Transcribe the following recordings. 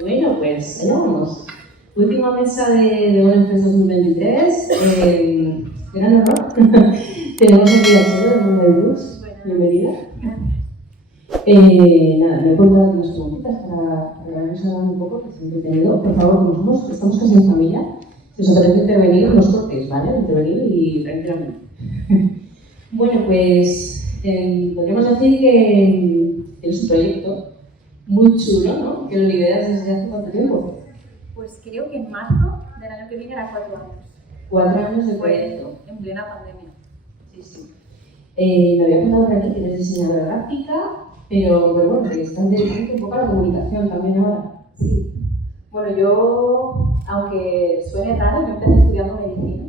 Bueno, pues allá vamos. Última mesa de OneFest 2023. Gran horror. Tenemos aquí a Chelo del mundo de Bus. Bienvenida. Nada, me he contado unas preguntitas para que vayamos hablando un poco, que es entretenido. Por favor, como estamos casi en familia, si os apetece intervenir, los cortéis, ¿vale? Intervenir y tranquilamente. Bueno, pues podríamos decir que es un proyecto muy chulo, ¿no? Que lo lideras desde hace cuánto tiempo. Pues creo que en marzo del año que viene era 4 años. 4 años de proyecto. En plena pandemia. Sí. Me había contado por aquí que eres diseñadora gráfica, pero bueno, que estás dedicando un poco a la comunicación también ahora. Sí. Bueno, yo, aunque suene raro, yo empecé estudiando medicina.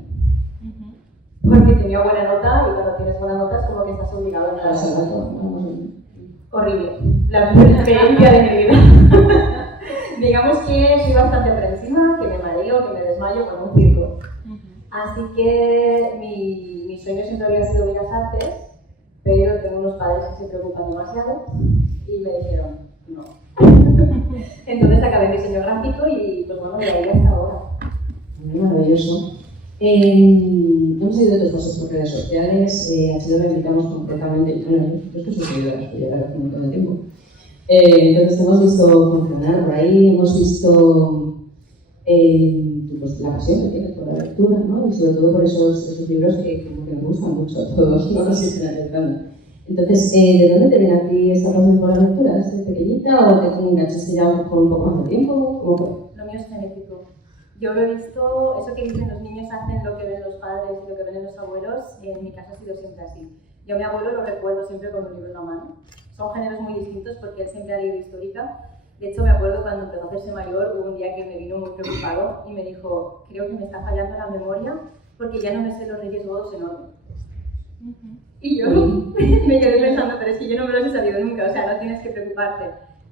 Porque tenía buena nota y cuando tienes buena nota es como que estás obligado a nada. Horrible. La peor experiencia de mi vida. Digamos que soy bastante aprensiva, que me mareo, que me desmayo con un circo. Así que mi sueño siempre había sido Bellas Artes, pero tengo unos padres que se preocupan demasiado y me dijeron no. Entonces acabé en diseño gráfico y pues bueno, de ahí hasta ahora. Muy maravilloso. Hemos seguido tus pasos por redes sociales, a Chelo la invitamos completamente, bueno, yo es que soy seguidora suya hace un montón de tiempo. Entonces te hemos visto funcionar por ahí, hemos visto pues, la pasión que tienes por la lectura, ¿no? Y sobre todo por esos libros que como que nos gustan mucho a todos, ¿no? Así se la Entonces, ¿de dónde te viene a ti esta pasión por la lectura? ¿Desde pequeñita o te enganchaste ya con un poco más de tiempo? ¿Cómo fue? Lo mío es genético. Yo lo he visto, eso que dicen los niños hacen lo que ven los padres y lo que ven los abuelos, en mi caso ha sido siempre así. Yo a mi abuelo lo recuerdo siempre con un libro en la mano. Son géneros muy distintos porque él siempre ha leído histórica. De hecho, me acuerdo cuando empezó a hacerse mayor, hubo un día que me vino muy preocupado y me dijo, creo que me está fallando la memoria porque ya no me sé los Reyes Godos en orden. Y yo me quedé pensando, pero es que yo no me los he sabido nunca, o sea, no tienes que preocuparte.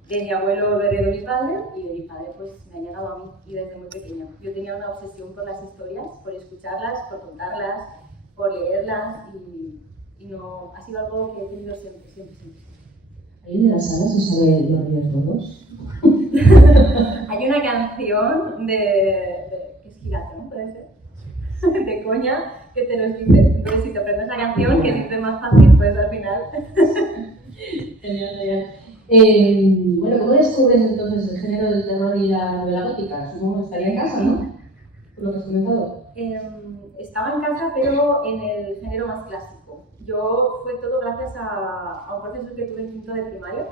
De mi abuelo lo heredó mi padre y de mi padre pues me ha llegado a mí y desde muy pequeña. Yo tenía una obsesión por las historias, por escucharlas, por contarlas, por leerlas y no, ha sido algo que he tenido siempre. ¿Alguien de la sala se sabe los Reyes Godos? Hay una canción que es gigante, ¿no? Puede ser. De coña, que te los dice. Entonces, si te aprendes la canción, que siempre es más fácil, pues al final. Genial. Bueno, ¿cómo descubres entonces el género del terror y la novela gótica? Supongo que estaría en casa, ¿no? Por lo que has comentado. Estaba en casa, pero en el género más clásico. Fue todo gracias a un profesor que tuve en quinto de primaria,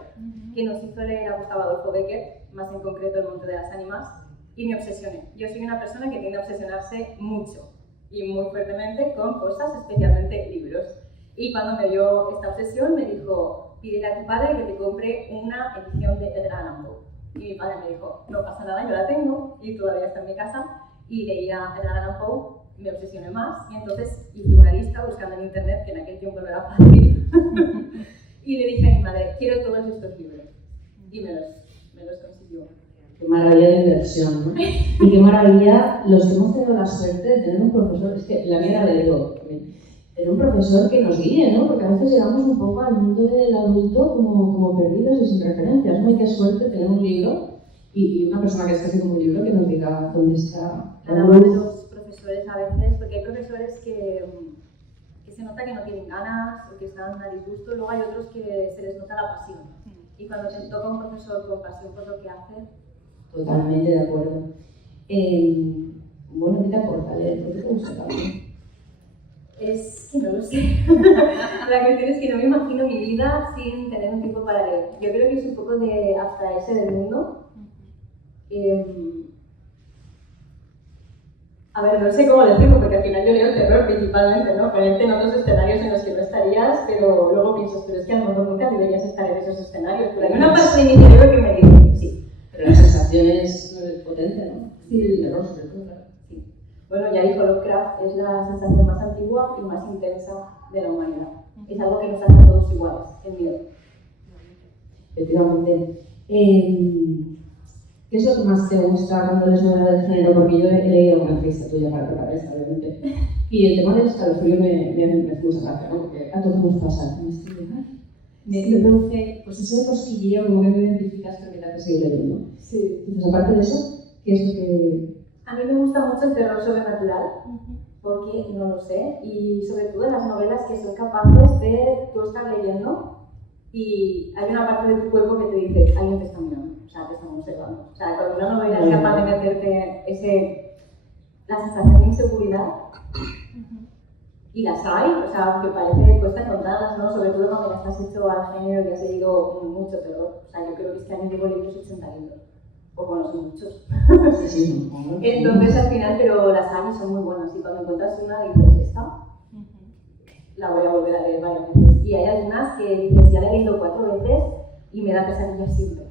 que nos hizo leer a Gustavo Adolfo Bécquer, más en concreto El monte de las ánimas, y me obsesioné. Yo soy una persona que tiende a obsesionarse mucho y muy fuertemente con cosas, especialmente libros. Y cuando me dio esta obsesión me dijo, pídele a tu padre que te compre una edición de Edgar Allan Poe. Y mi padre me dijo, no pasa nada, yo la tengo y todavía está en mi casa. Y leía Edgar Allan Poe, me obsesioné más y entonces hice una lista buscando en internet, que en aquel tiempo no era fácil. Y le dije a mi madre, quiero todos estos libros. Y me los consiguió. Qué maravilla de inversión, ¿no? Y qué maravilla los que hemos tenido la suerte de tener un profesor, es que la mía era de digo, tener un profesor que nos guíe, ¿no? Porque a veces llegamos un poco al mundo del adulto como perdidos y sin referencias, ¿no? Y qué suerte tener un libro y una persona que esté haciendo un libro que nos diga dónde está. Los profesores a veces, porque hay profesores que se nota que no tienen ganas o que están a disgusto, luego hay otros que se les nota la pasión. Y cuando te toca un profesor con pasión por lo que hace... Totalmente de acuerdo. Bueno, ¿qué te aporta leer? ¿Por qué te gusta tanto? Es que no lo sé. La cuestión es que no me imagino mi vida sin tener un tiempo para leer. Yo creo que es un poco de abstraerse del mundo. A ver, no sé cómo decirlo, porque al final yo leo terror principalmente, ¿no? Ponerte en otros escenarios en los que no estarías, pero luego piensas, pero es que a lo mejor nunca deberías estar en esos escenarios. Pero hay una parte de mi cerebro que me dice, sí. Pero la sensación es potente, ¿no? Sí. El terror, sobre todo, claro. Sí. Bueno, ya dijo Lovecraft, es la sensación más antigua y más intensa de la humanidad. Es algo que nos hace a todos iguales, el miedo. Efectivamente. ¿Qué es lo que más te gusta cuando lees novela del género? Porque yo he leído una entrevista tuya para preparar esta, obviamente. Y el tema del escalofrío me hace mucha gracia, ¿no? Porque a todos nos pasa. Me produce pues ese cosquilleo, como que me identificas, pero que te hace seguir leyendo. Sí. Entonces, aparte de eso, ¿qué es lo que...? A mí me gusta mucho el terror sobrenatural, porque no lo sé, y sobre todo las novelas que son capaces de tú estar leyendo y hay una parte de tu cuerpo que te dice, alguien te está mirando, o sea, te están observando. O sea, cuando una novela es capaz de meterte la sensación de inseguridad, y las hay, o sea, aunque parece cuesta encontrarlas, ¿no? Sobre todo cuando ya estás hecho al género y has leído mucho terror. O sea, yo creo que este año llevo leídos 80 libros. O bueno, son muchos. Sí. Entonces, al final, pero las hay y son muy buenas. Y cuando encuentras una, dices, esta, la voy a volver a leer varias veces. Y hay algunas que dices, ya la he leído 4 veces y me da pesadillas siempre.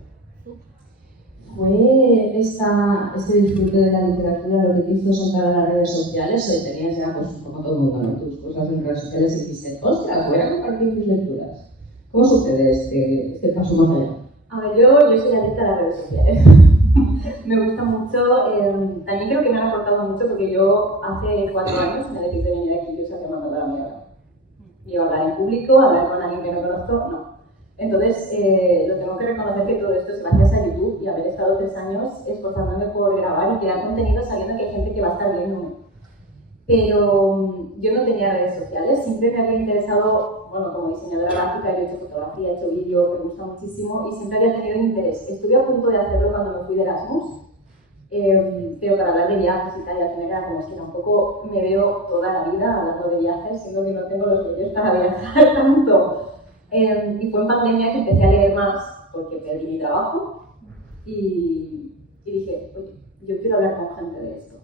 ¿Fue este disfrute de la literatura lo que te hizo saltar a las redes sociales o tenías ya, pues, como todo el mundo, ¿no? Tus cosas en redes sociales y dijiste, ostras, voy a compartir mis lecturas? ¿Cómo sucede este paso más allá? A ver, yo soy adicta a las redes sociales. Me gusta mucho, también creo que me han aportado mucho porque yo hace 4 años me decidí de venir aquí, yo sabía mandar a la mierda. Iba a hablar en público, hablar con alguien que no conozco, no. Entonces, lo tengo que reconocer que todo esto es gracias a YouTube y haber estado 3 años esforzándome por grabar y crear contenido sabiendo que hay gente que va a estar viéndome. Pero yo no tenía redes sociales, siempre me había interesado, bueno, como diseñadora gráfica, he hecho fotografía, he hecho vídeo, me gusta muchísimo y siempre había tenido interés. Estuve a punto de hacerlo cuando me fui de Erasmus, pero para hablar de viajes y tal, y al final era como es que tampoco me veo toda la vida hablando de viajes, siendo que no tengo los medios para viajar tanto. Y fue en pandemia que empecé a leer más porque perdí mi trabajo y dije, oye, yo quiero hablar con gente de esto.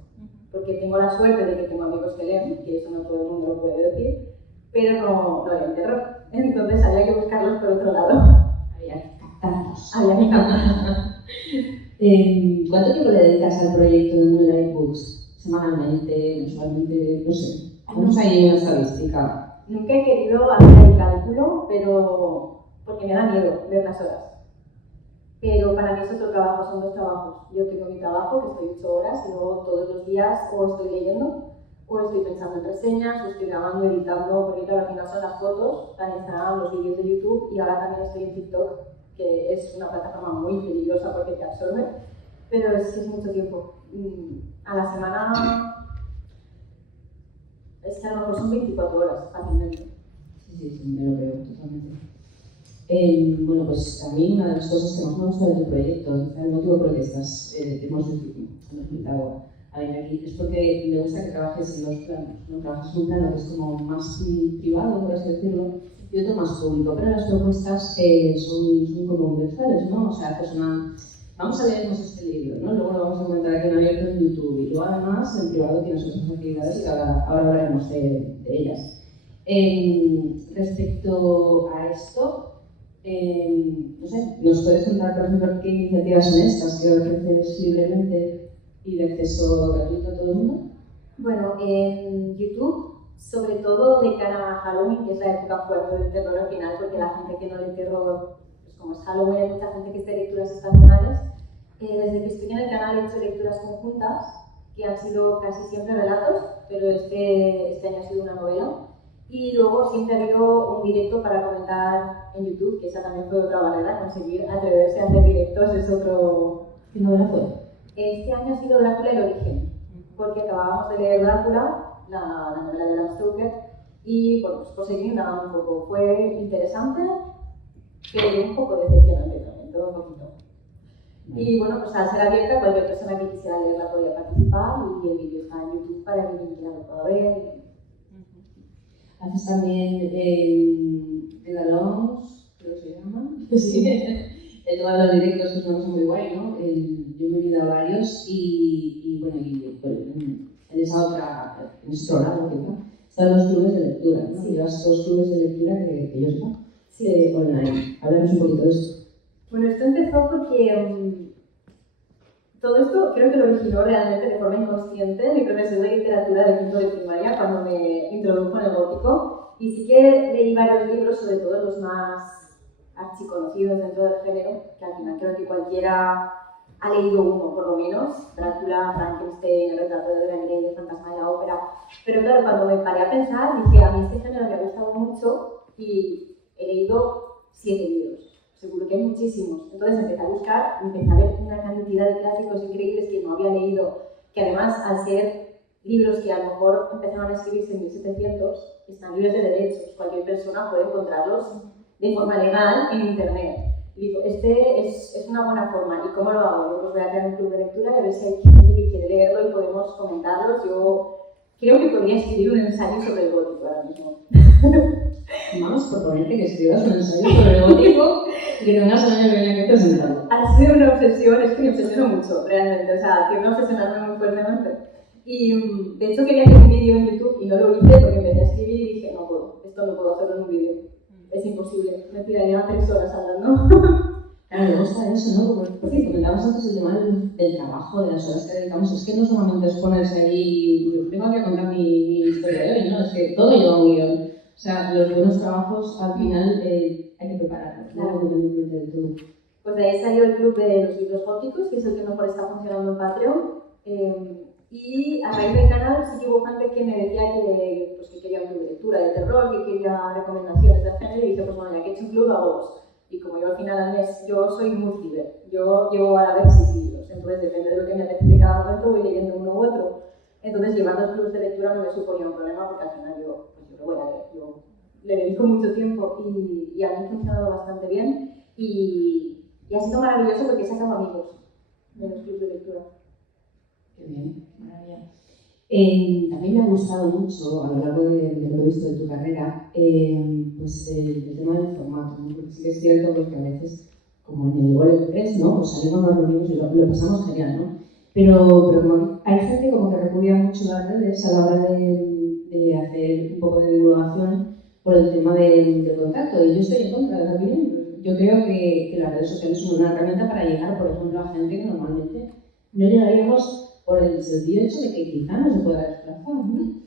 Porque tengo la suerte de que tengo amigos que leen, que eso no todo el mundo lo puede decir, pero no leen terror. Entonces había que buscarlos por otro lado. Había que captarlos. Había que captarlos. ¿Cuánto tiempo le dedicas al proyecto de Moonlight Books? ¿Semanalmente, mensualmente? No sé. ¿Vamos ahí una estadística? Nunca he querido hacer el cálculo, pero porque me da miedo ver las horas. Pero para mí es otro trabajo, son 2 trabajos. Yo tengo mi trabajo, que estoy 8 horas, y luego todos los días o estoy leyendo, o estoy pensando en reseñas, o estoy grabando, editando, porque claro, al final son las fotos, también están los vídeos de YouTube, y ahora también estoy en TikTok, que es una plataforma muy peligrosa porque te absorbe, pero es que es mucho tiempo. A la semana, es que a lo mejor son 24 horas fácilmente. Sí, me lo creo totalmente. Bueno, pues a mí una de las cosas que más me gusta de tu proyecto, el motivo por el que hemos invitado a venir aquí, es porque me gusta que trabajes en 2 planos. ¿No? Trabajas en un plano que es como más privado, por así decirlo, y otro más público, pero las propuestas son como universales, ¿no? O sea, haces vamos a leernos este libro, ¿no? Luego lo vamos a comentar aquí en abierto en YouTube, y luego además en privado tienes otras actividades que ahora hablaremos de ellas. Respecto a esto, no sé, ¿nos puedes contar, por ejemplo, qué iniciativas son estas que ofreces libremente y de acceso gratuito a todo el mundo? Bueno, en YouTube, sobre todo de cara a Halloween, que es la época fuerte del terror al final, porque la gente que no lee terror, pues como es Halloween, hay mucha gente que hace lecturas estacionales. Desde que estoy en el canal he hecho lecturas conjuntas, que han sido casi siempre relatos, pero este año ha sido una novela. Y luego siempre ha habido un directo para comentar en YouTube, que esa también fue otra barrera, conseguir atreverse a hacer directos es otro... ¿Qué novela fue? Este año ha sido Drácula el origen, porque acabábamos de leer Drácula, la novela de Bram Stoker, y bueno, pues por seguir indagando un poco. Fue interesante, pero un poco decepcionante también, todo un poquito. Y bueno, pues al ser abierta, cualquier persona que quisiera leerla podía participar y el vídeo está en YouTube para que quien quiera lo pueda ver. Haces también regalons, creo que se llaman. Sí. De todos los directos, que es una cosa muy guay, ¿no? Yo me he ido a varios y bueno, en ese otro lado, quizá, están los clubes de lectura, ¿no? Sí. Llevas 2 clubes de lectura que yo sepa. Sí. Online. Háblanos un poquito de esto. Bueno, esto empezó porque todo esto creo que lo originó realmente de forma inconsciente mi profesor de literatura de quinto de primaria cuando me introdujo en el gótico, y sí que leí varios libros, sobre todo los más archiconocidos dentro del género, que al final creo que cualquiera ha leído uno por lo menos: Drácula, Frankenstein, El retrato de Dorian Gray, El fantasma de la ópera. Pero claro, cuando me paré a pensar dije, a mí este género me ha gustado mucho y he leído 7 libros. seguro que hay muchísimos. Entonces empecé a buscar, empecé a ver una cantidad de clásicos increíbles que no había leído, que además al ser libros que a lo mejor empezaron a escribirse en 1700, están libres de derechos, cualquier persona puede encontrarlos de forma legal en internet. Y digo, este es una buena forma. ¿Y cómo lo hago? Yo pues voy a crear un club de lectura y a ver si hay gente que quiere leerlo y podemos comentarlos. Yo creo que podría escribir un ensayo sobre el gótico ahora mismo. Vamos por ponerte que escribas un ensayo sobre el gótico y que tengas el año que viene que presentarlo. Ha sido una obsesión, es que me obsesiono mucho, realmente. O sea, quiero obsesionarme muy fuertemente. Y de hecho quería hacer un vídeo en YouTube y no lo hice porque empecé a escribir y dije, no puedo, esto no puedo hacerlo en un vídeo. Es imposible, me tiraría 3 horas hablando. Claro, me gusta eso, ¿no? Porque comentábamos antes el tema del trabajo, de las horas que dedicamos. Es que no solamente es ponerse ahí y vengo aquí a contar mi historia de hoy, ¿no? Es que todo lleva un guión. O sea, los buenos trabajos al final hay que prepararlos, claro, independientemente de todo. Pues de ahí salió el club de los libros góticos, que es el que mejor está funcionando en Patreon. Y a raíz del canal sí que hubo gente que me decía que, pues, que quería un club de lectura de terror, que quería recomendaciones del género, y dije, pues bueno, ya que he hecho un club, hago 2. Y como yo al final al mes, yo soy muy ciber, yo llevo a la vez 6 libros, entonces depende de lo que me apetece cada momento, voy leyendo uno u otro. Entonces llevar 2 clubes de lectura no me suponía un problema, porque al final yo lo voy a leer, yo le dedico mucho tiempo y a mí ha funcionado bastante bien. Y ha sido maravilloso porque he sacado amigos de los clubes de lectura. Qué bien, maravilla. También me ha gustado mucho, a lo largo de lo que he visto de tu carrera, pues el tema del formato, ¿no? Porque sí que es cierto que a veces, como en el Wall Express, ¿no? Pues salimos, nos reunimos y lo pasamos genial, ¿no? Pero como hay gente como que repudia mucho las redes a la hora de hacer un poco de divulgación por el tema del contacto, y yo estoy en contra de esa opinión. Yo creo que las redes sociales son una herramienta para llegar, por ejemplo, a gente que normalmente no llegaríamos por el sencillo hecho de que quizá no se pueda desplazar, ¿no?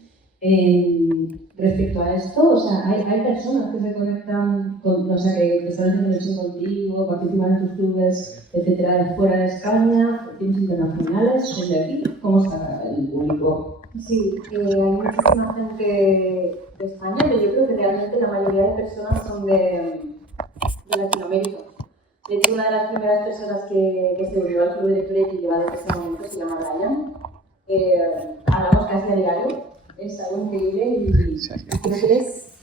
Respecto a esto, o sea, hay personas que se conectan, con, o sea, que están en conexión contigo, participan en tus clubes, etcétera, de fuera de España, tienes internacionales, soy de aquí. ¿Cómo está el público? Sí, hay muchísima gente de España, pero yo creo que realmente la mayoría de personas son de Latinoamérica. De hecho, una de las primeras personas que se unió al club de lectura y que lleva desde ese momento se llama Brian. Hablamos casi a diario, es algo increíble y creo que es...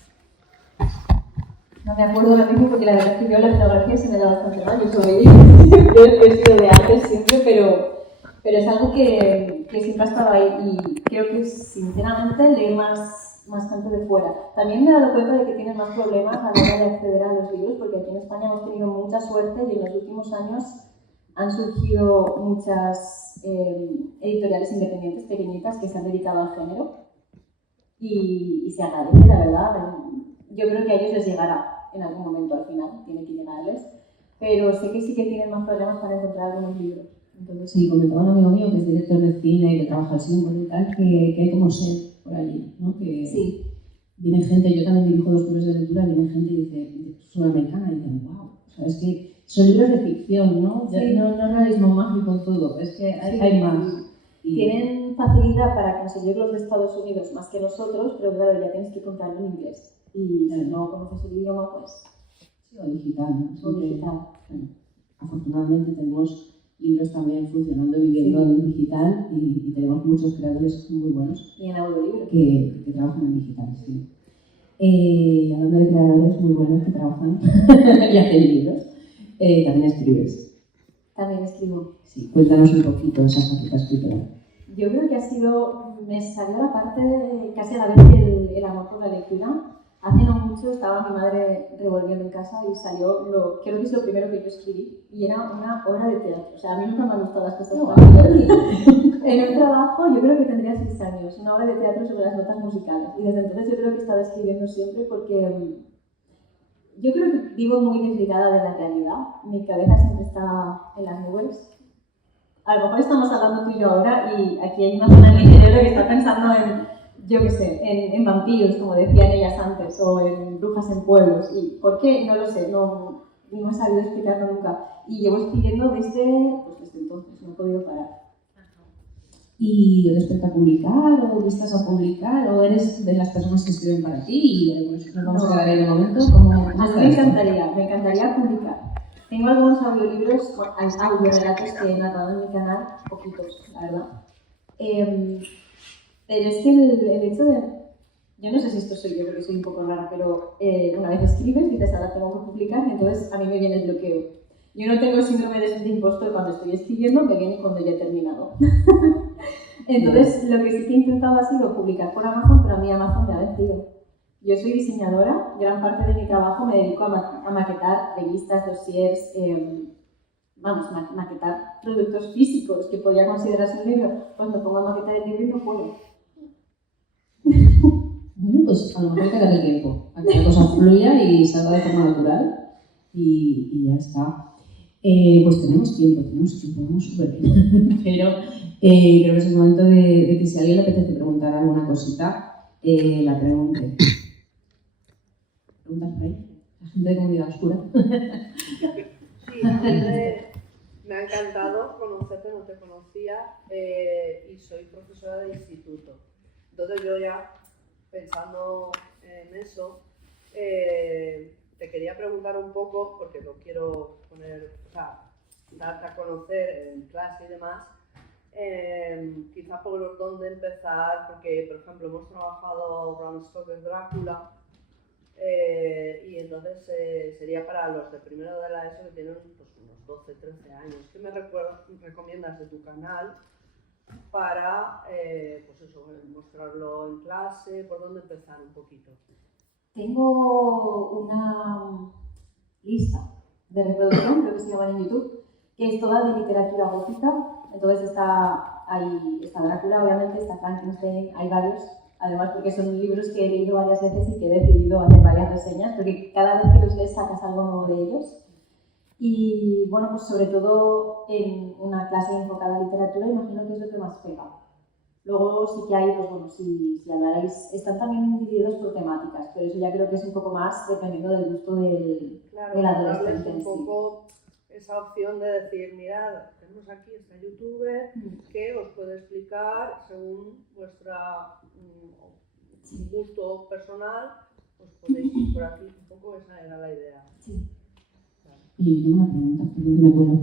No me acuerdo ahora mismo porque la verdad es que yo la geografía se me da bastante mal, yo he sido de antes siempre, pero es algo que siempre ha estado ahí y creo que sinceramente lee más gente de fuera. También me he dado cuenta de que tienen más problemas a la hora de acceder a los libros, porque aquí en España hemos tenido mucha suerte y en los últimos años han surgido muchas editoriales independientes pequeñitas que se han dedicado al género y se agradece, la verdad. Yo creo que a ellos les llegará en algún momento al final, tiene que llegarles, pero sé que sí que tienen más problemas para encontrar algunos libros. Entonces, sí, comentaba un amigo mío que es director de cine y que trabaja el símbolo y tal, que hay como sed por allí, ¿no? Que sí. Viene gente, yo también dirijo 2 clubes de lectura, viene gente y dice, sudamericana, y dicen, wow, o sea, es que son libros de ficción, ¿no? Sí. No realismo mágico todo, es que hay más. Y tienen facilidad para conseguirlos de Estados Unidos más que nosotros, pero claro, ya tienes que comprarlo en inglés. Y si no conoces el idioma, pues... Sí, o digital, ¿no? O digital. Bueno, afortunadamente tenemos libros también funcionando, viviendo en digital y tenemos muchos creadores muy buenos. Y en audiolibro. Que trabajan en digital, sí. Hablando de creadores muy buenos que trabajan y hacen libros, también escribes. También escribo. Sí, cuéntanos un poquito esa faceta escritora. Yo creo que me salió la parte casi a la vez el amor por la lectura. Hace no mucho estaba mi madre revolviendo en casa y salió, creo que es lo primero que yo escribí, y era una obra de teatro. O sea, a mí nunca me han gustado las cosas familiares. En un trabajo, yo creo que tendría 6 años, una obra de teatro sobre las notas musicales. Y desde entonces yo creo que he estado escribiendo siempre porque yo creo que vivo muy desligada de la realidad. Mi cabeza siempre está en las nubes. A lo mejor estamos hablando tú y yo ahora y aquí hay una zona en mi cerebro que está pensando en, yo qué sé, en vampiros, como decían ellas antes, o en brujas en pueblos. ¿Y por qué? No lo sé, no he sabido explicarlo nunca. Y llevo escribiendo desde entonces, no he podido parar. ¿Y respecto a publicar, o estás a publicar, o eres de las personas que escriben para ti y pues, nos vamos a quedar en el momento? A mí me encantaría publicar. Tengo algunos audiolibros, audiorelatos que he narrado en mi canal, poquitos, la verdad. Pero es que el hecho de... Yo no sé si esto soy yo, porque soy un poco rara, pero una vez escribes, dices, ahora tengo que publicar, y entonces a mí me viene el bloqueo. Yo no tengo el síndrome de impostor cuando estoy escribiendo, me viene cuando ya he terminado. Entonces, lo que sí que he intentado ha sido publicar por Amazon, pero a mí Amazon me ha vencido. Yo soy diseñadora, gran parte de mi trabajo me dedico a maquetar revistas, dossiers, maquetar productos físicos que podría considerarse un libro. Pues me pongo a maquetar el libro y no puedo. Bueno, pues a lo mejor hay que darle tiempo a que la cosa fluya y salga de forma natural y ya está. Pues tenemos tiempo, vamos súper bien. Pero creo que es el momento de que si a alguien le apetece preguntar alguna cosita, la pregunte. ¿Preguntas por ahí? La gente de comunidad oscura. Sí, a mí me ha encantado conocerte, no te conocía, y soy profesora de instituto. Entonces yo ya, pensando en eso, te quería preguntar un poco, porque lo quiero poner, o sea, darte a conocer en clase y demás, quizá por dónde empezar, porque por ejemplo hemos trabajado Bram Stoker Drácula, y entonces sería para los de primero de la ESO que tienen pues, unos 12, 13 años. ¿Qué me recomiendas de tu canal para pues eso, mostrarlo en clase? ¿Por dónde empezar un poquito? Tengo una lista de reproducción, creo que se llama en YouTube, que es toda de literatura gótica. Entonces está Drácula, obviamente, está Frankenstein, hay varios. Además, porque son libros que he leído varias veces y que he decidido hacer varias reseñas, porque cada vez que los lees sacas algo nuevo de ellos. Y bueno, pues sobre todo en una clase enfocada a literatura, imagino que es lo que más pega. Luego sí que hay, pues bueno, si hablarais, están también divididos por temáticas, pero eso ya creo que es un poco más dependiendo del gusto del adolescente en sí. Un poco esa opción de decir, mirad, tenemos aquí este youtuber que os puede explicar según vuestra gusto personal, os podéis ir por aquí, un poco esa era la idea. Sí. Y tengo una pregunta, perdón que me cuelo.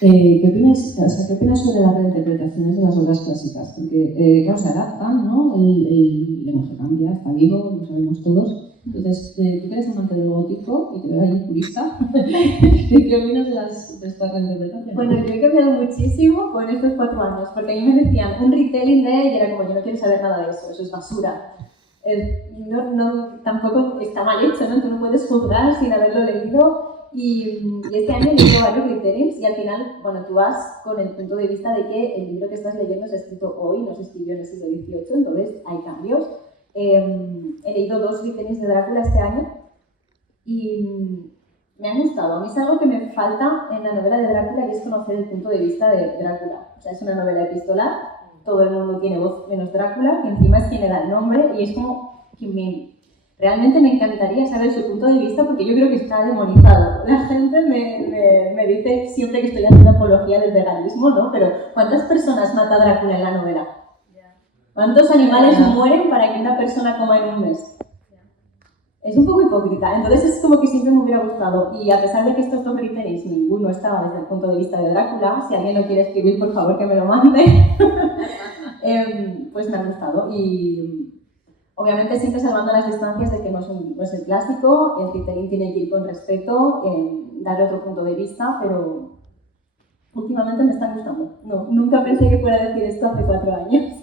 ¿Qué opinas sobre las reinterpretaciones de las obras clásicas? Porque, claro, se adaptan, ¿no? El lenguaje cambia, está vivo, lo sabemos todos. Entonces, tú que eres amante del gótico y te veo ahí purista, ¿qué opinas de estas reinterpretaciones? Bueno, yo he cambiado muchísimo con estos 4 años, porque a mí me decían un retelling de, y era como, yo no quiero saber nada de eso es basura. Tampoco está mal hecho, ¿no? Tú no puedes juzgar sin haberlo leído. Y este año he leído varios retellings y al final, bueno, tú vas con el punto de vista de que el libro que estás leyendo se ha escrito hoy, no se escribió en el siglo XVIII, entonces hay cambios. He leído 2 retellings de Drácula este año y me han gustado. A mí es algo que me falta en la novela de Drácula y es conocer el punto de vista de Drácula. O sea, es una novela epistolar, todo el mundo tiene voz menos Drácula, que encima es quien le da el nombre y es como que realmente me encantaría saber su punto de vista porque yo creo que está demonizado. La gente me dice siempre que estoy haciendo apología del veganismo, ¿no? Pero ¿cuántas personas mata Drácula en la novela? ¿Cuántos animales mueren para que una persona coma en un mes? Es un poco hipócrita, entonces es como que siempre me hubiera gustado. Y a pesar de que estos 2 retellings ninguno estaba desde el punto de vista de Drácula, si alguien lo quiere escribir, por favor que me lo mande, pues me han gustado. Y obviamente siempre salvando las distancias de que no es el clásico, el retelling tiene que ir con respeto, darle otro punto de vista, pero últimamente me están gustando. No, nunca pensé que fuera a decir esto hace 4 años.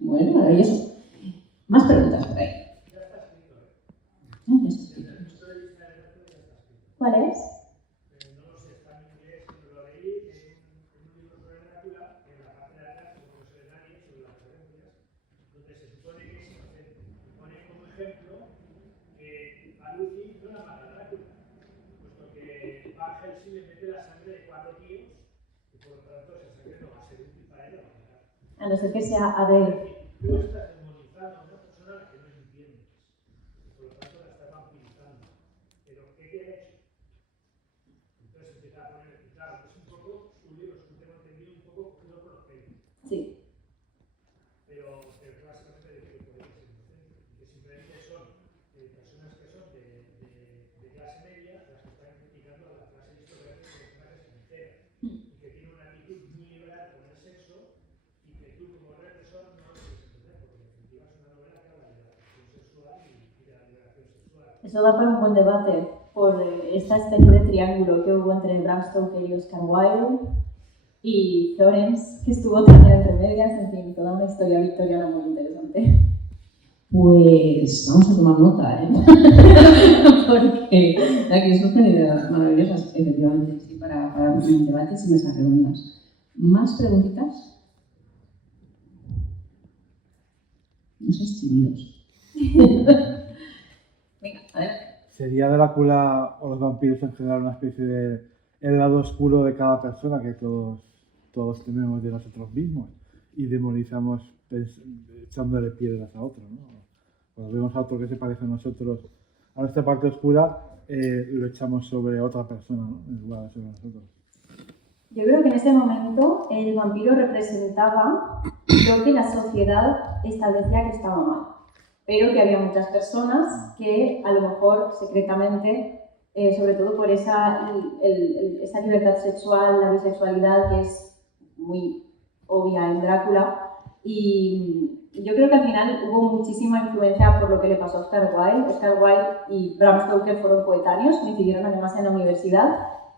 Bueno, maravilloso. Más preguntas por ahí. ¿Cuál es? No lo sé, está en inglés, pero lo leí en un libro sobre Drácula, en la parte de atrás, como se le da sobre las referencias, donde se supone que es inocente. Pone como ejemplo que a Lucy no la mata Drácula, puesto que Van Helsing le mete la sangre de 4 tíos, y por lo tanto esa sangre no va a ser útil para él. A no ser que sea Adele. Tú estás demonizando a una persona a la que no entiendes, y por lo tanto la estás vampirizando. Pero ¿qué quiere eso? Entonces empieza a poner, y claro, es un poco, su libro, es un tema entendido un poco cogido por los pelos. Sí. Pero básicamente de que podría ser inocente, y que simplemente son personas que son de clase media las que están criticando a la clase aristocrática Eso da para un buen debate por esta especie de triángulo que hubo entre Bram Stoker y Oscar Wilde y Florence, que estuvo también entre medias, en fin, toda una historia victoriana muy interesante. Pues vamos a tomar nota, ¿eh? Porque aquí surgen ideas maravillosas, efectivamente, sí, para debates y mesas redondas. ¿Más preguntitas? No seáis tímidos. Venga, a ver. ¿Sería Drácula o los vampiros en general una especie de el lado oscuro de cada persona que todos tememos de nosotros mismos y demonizamos echándole piedras a otro, ¿no? Cuando vemos a otro que se parece a nosotros, a nuestra parte oscura, lo echamos sobre otra persona, ¿no? En lugar de sobre nosotros. Yo creo que en ese momento el vampiro representaba lo que la sociedad establecía que estaba mal, pero que había muchas personas que a lo mejor secretamente, sobre todo por esa libertad sexual, la bisexualidad que es muy obvia en Drácula, y yo creo que al final hubo muchísima influencia por lo que le pasó a Oscar Wilde. Oscar Wilde y Bram Stoker fueron coetáneos, coincidieron además en la universidad,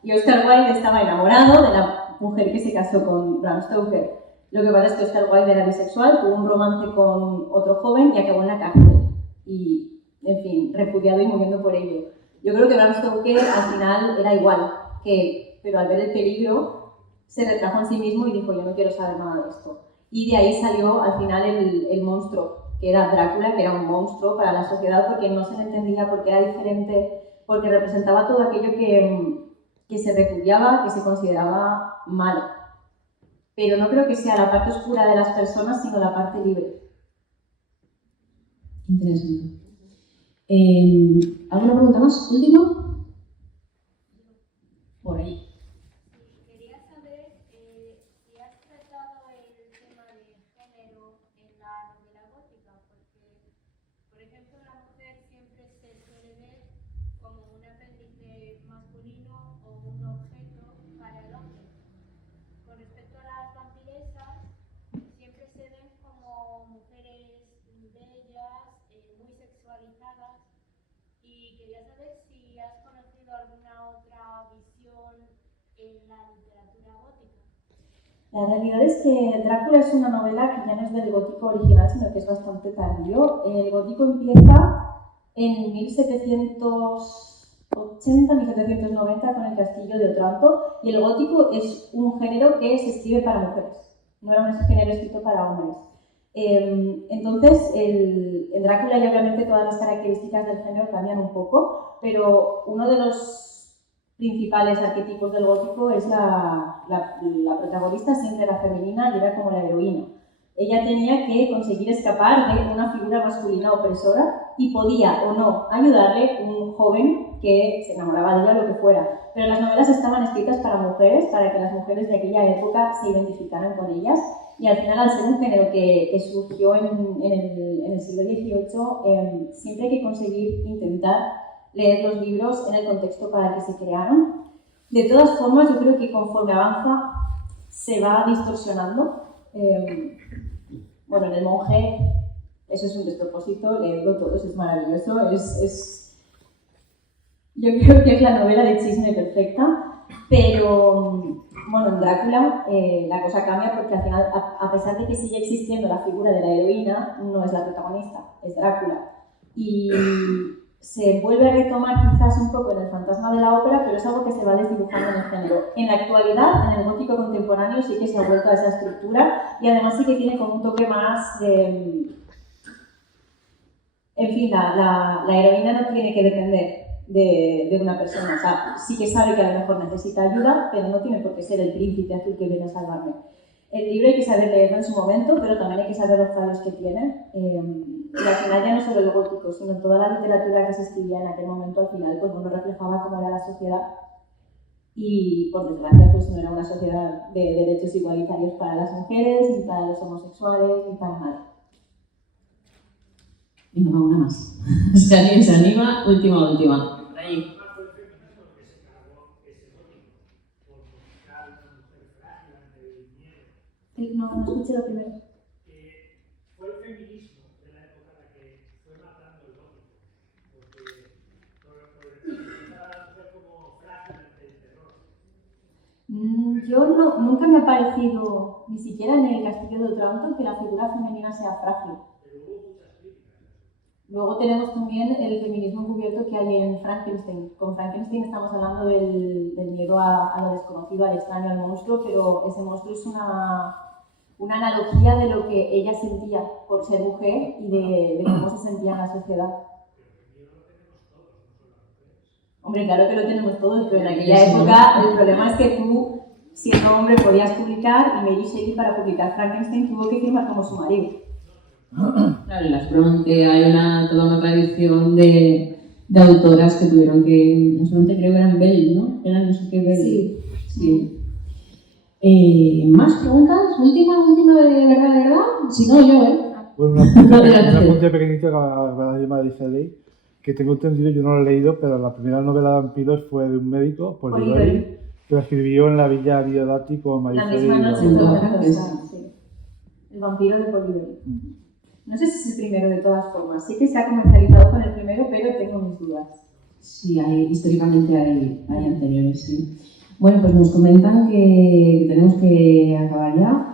y Oscar Wilde estaba enamorado de la mujer que se casó con Bram Stoker. Lo que pasa es que Oscar Wilde era bisexual, tuvo un romance con otro joven y acabó en la cárcel. Y, en fin, repudiado y muriendo por ello. Yo creo que Bram Stoker al final era igual, pero al ver el peligro se retrajo en sí mismo y dijo: yo no quiero saber nada de esto. Y de ahí salió al final el monstruo, que era Drácula, que era un monstruo para la sociedad porque no se le entendía, porque era diferente, porque representaba todo aquello que se repudiaba, que se consideraba malo. Pero no creo que sea la parte oscura de las personas, sino la parte libre. Interesante. ¿Alguna pregunta más? ¿Última? Por ahí. Quería saber si has tratado el tema de género en la novela gótica, porque, por ejemplo, la mujer siempre se suele ver como un apéndice masculino o un objeto para el hombre. Con respecto a las vampiresas, siempre se ven como mujeres bellas, muy sexualizadas, y quería saber si has conocido alguna otra visión en la literatura gótica. La realidad es que Drácula es una novela que ya no es del gótico original, sino que es bastante tardío. El gótico empieza en 1780-1790 con el Castillo de Otranto, y el gótico es un género que se escribe para mujeres, no era un género escrito para hombres. Entonces, el Drácula, y obviamente todas las características del género cambian un poco, pero uno de los principales arquetipos del gótico es la protagonista siempre era femenina y era como la heroína. Ella tenía que conseguir escapar de una figura masculina opresora y podía o no ayudarle un joven que se enamoraba de ella, lo que fuera. Pero las novelas estaban escritas para mujeres, para que las mujeres de aquella época se identificaran con ellas. Y al final, al ser un género que surgió en el siglo XVIII, siempre hay que conseguir intentar leer los libros en el contexto para el que se crearon. De todas formas, yo creo que conforme avanza se va distorsionando. Bueno, en El monje, eso es un despropósito, leerlo todos, es maravilloso, yo creo que es la novela de chisme perfecta, pero bueno, en Drácula la cosa cambia porque al final, a pesar de que sigue existiendo la figura de la heroína, no es la protagonista, es Drácula. Y se vuelve a retomar quizás un poco en El fantasma de la ópera, pero es algo que se va desdibujando en el género. En la actualidad, en el gótico contemporáneo, sí que se ha vuelto a esa estructura y además sí que tiene como un toque más de... En fin, la heroína no tiene que depender de una persona, o sea, sí que sabe que a lo mejor necesita ayuda, pero no tiene por qué ser el príncipe azul que viene a salvarme. El libro hay que saber leerlo en su momento, pero también hay que saber los fallos que tiene. Y al final ya no solo el gótico, sino toda la literatura que se escribía en aquel momento, al final, pues bueno, reflejaba cómo era la sociedad. Y por desgracia, pues no era una sociedad de derechos igualitarios para las mujeres, ni para los homosexuales, ni para nadie. Venga, va, una más. Si alguien se anima, última. Por ahí. No escuché lo primero. Fue el feminismo de la época en la que fue matando el gótico, porque Nunca me ha parecido, ni siquiera en el Castillo de Otranto, que la figura femenina sea frágil. Luego tenemos también el feminismo encubierto que hay en Frankenstein. Con Frankenstein estamos hablando del miedo a lo desconocido, al extraño, al monstruo, pero ese monstruo es una analogía de lo que ella sentía por ser mujer y de cómo se sentía en la sociedad. Hombre, claro que lo tenemos todos, pero en aquella época el problema es que tú, siendo hombre, podías publicar y Mary Shelley para publicar Frankenstein tuvo que firmar como su marido. Claro, en las Bronte hay toda una tradición de autoras que tuvieron que... Las Bronte creo que eran Bell, ¿no? Eran no sé qué Bell. Sí. ¿Más preguntas? ¿Última de verdad? Si no, yo, ¿eh? Bueno, un apunte pequeñito que acaba de Mary Shelley, que tengo entendido, yo no lo he leído, pero la primera novela de vampiros fue de un médico, Polidori, que la escribió en la Villa Diodati con Mary Shelley. La misma noche, sí. El vampiro de Polidori. No sé si es el primero de todas formas. Sí que se ha comercializado con el primero, pero tengo mis dudas. Sí, históricamente hay anteriores, sí. Bueno, pues nos comentan que tenemos que acabar ya.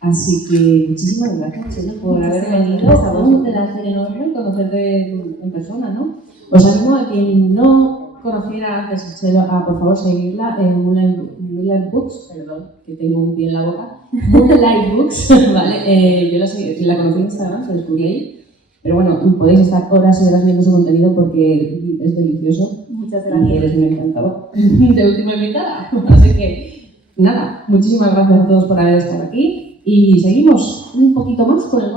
Así que muchísimas gracias, Chelo, por haber venido. Un placer enorme conocerte en persona, ¿no? Os animo a quien no conociera antes a Chelo a, por favor, seguirla en Moonlight Books, perdón, que tengo un pie en la boca. Moonlight Books, ¿vale? Yo la conocí en Instagram, se descubrí ahí. Pero bueno, podéis estar horas y horas viendo su contenido porque es delicioso. Muchas gracias. Y eres un encantador de última invitada. Así que, nada, muchísimas gracias a todos por haber estado aquí. Y seguimos un poquito más con el